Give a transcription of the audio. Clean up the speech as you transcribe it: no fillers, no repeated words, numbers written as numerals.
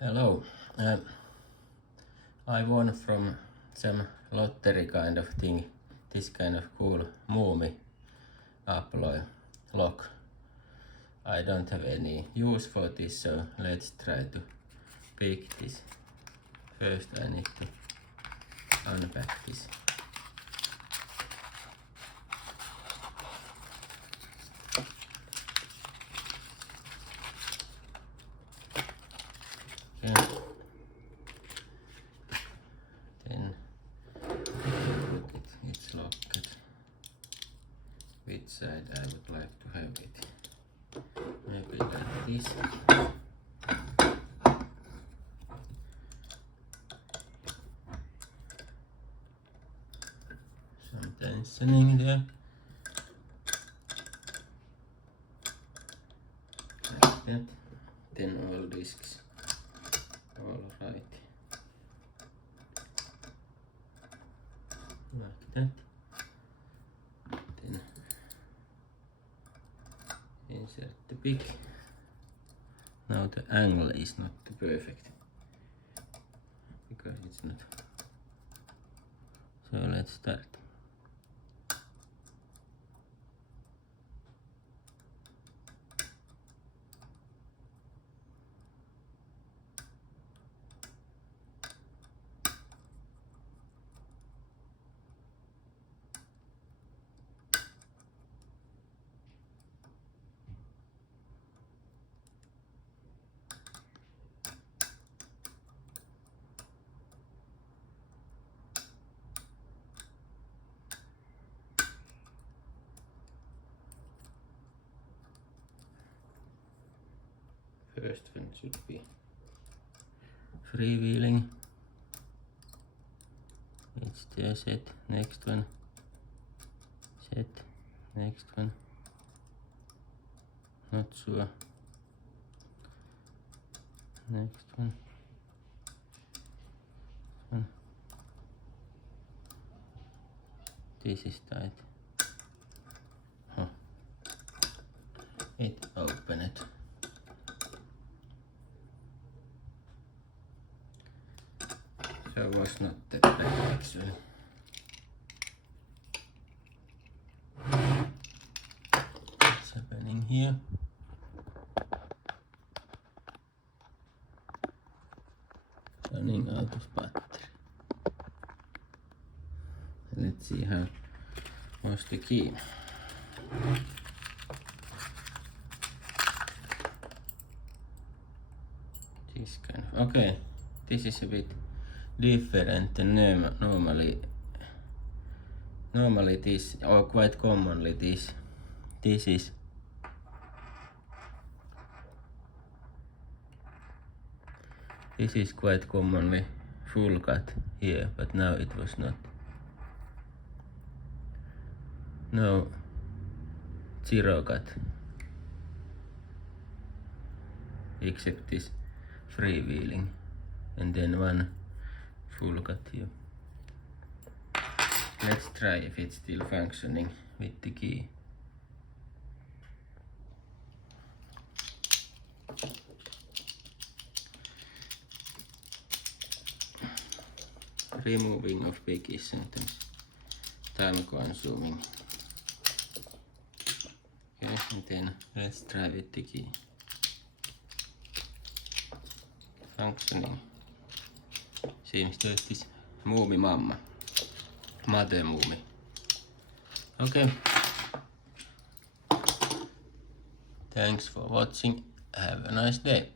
Hello. I won from some lottery kind of thing this kind of cool Muumi Abloy lock. I don't have any use for this, so let's try to pick this. First I need to unpack this. Okay. Then it's locked. Which side I would like to have it? Maybe like this. Some tensioning there. Like that. Then all discs. All right. Like that. Then insert the pick. Now the angle is not perfect because it's not. So let's start. First one should be freewheeling. It's there, set. Next one, set. Next one, not sure. Next one. This is tight. Huh. It opened. So was not that bad actually. What's happening here? Running out of battery. Let's see how was the key. This kind of, okay, this is a bit different than normally this, or quite commonly this is quite commonly full cut here, but now it was not. No zero cut, except this freewheeling, and then one full cut here. Let's try if it's still functioning with the key. Removing of pick is sometimes time consuming. Okay, and then let's try with the key. Functioning. Seems that this Muumi Mamma. Mother Muumi. Okay. Thanks for watching. Have a nice day.